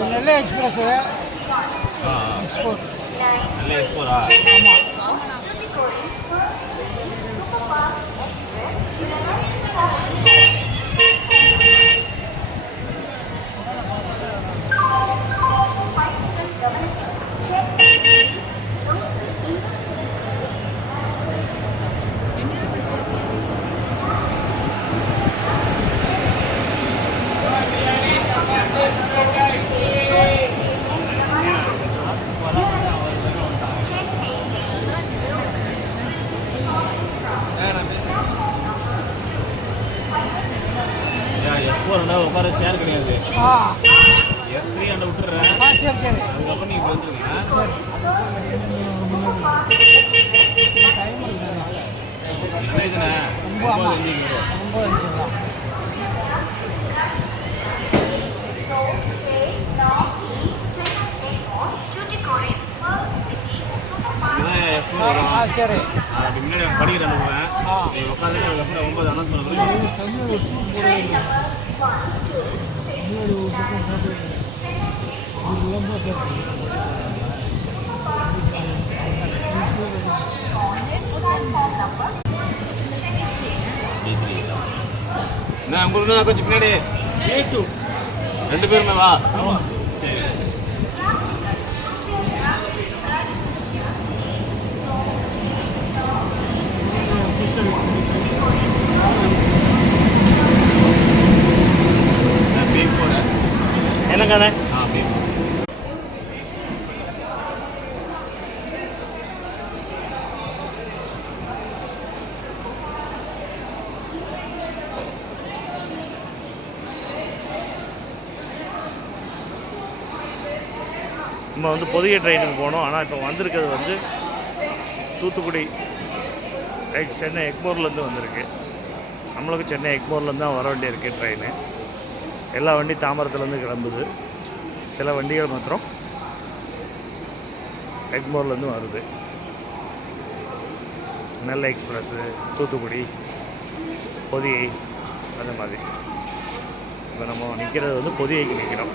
நல்ல express export நல்ல எக்ஸ்போர்ட்டா? உட்கார சேர் கிடையாது. S3 அந்த விட்டுறேன். சரி சரி. அதுக்கப்புறம் நீங்க வந்துருங்க. டைம் இதுனா ரொம்ப சரி. அது முன்னாடி படிக்கிற அனுப்புவேன். உட்காந்து அதுக்கப்புறம் 9 அனௌன்ஸ்மெண்ட் உங்களுக்கு கொஞ்சம் பின்னாடி 2 பேருமே வா. சரி என்னங்கண்ணே? நம்ம வந்து பொதிகை ட்ரெயினுக்கு போனோம். ஆனால் இப்போ வந்திருக்கிறது வந்து தூத்துக்குடி சென்னை எக்மோர்லேருந்து வந்திருக்கு. நம்மளுக்கு சென்னை எக்மோர்லேருந்து தான் வர வேண்டியிருக்கு ட்ரெயின். எல்லா வண்டி தாம்பரத்துலேருந்து கிளம்புது. சில வண்டிகள் மாத்திரம் எக்மோர்லேருந்து வருது. நெல்லை எக்ஸ்பிரஸ்ஸு, தூத்துக்குடி, பொதிகை அந்த மாதிரி. இப்போ நம்ம நிற்கிறது வந்து பொதிகைக்கு நிற்கிறோம்.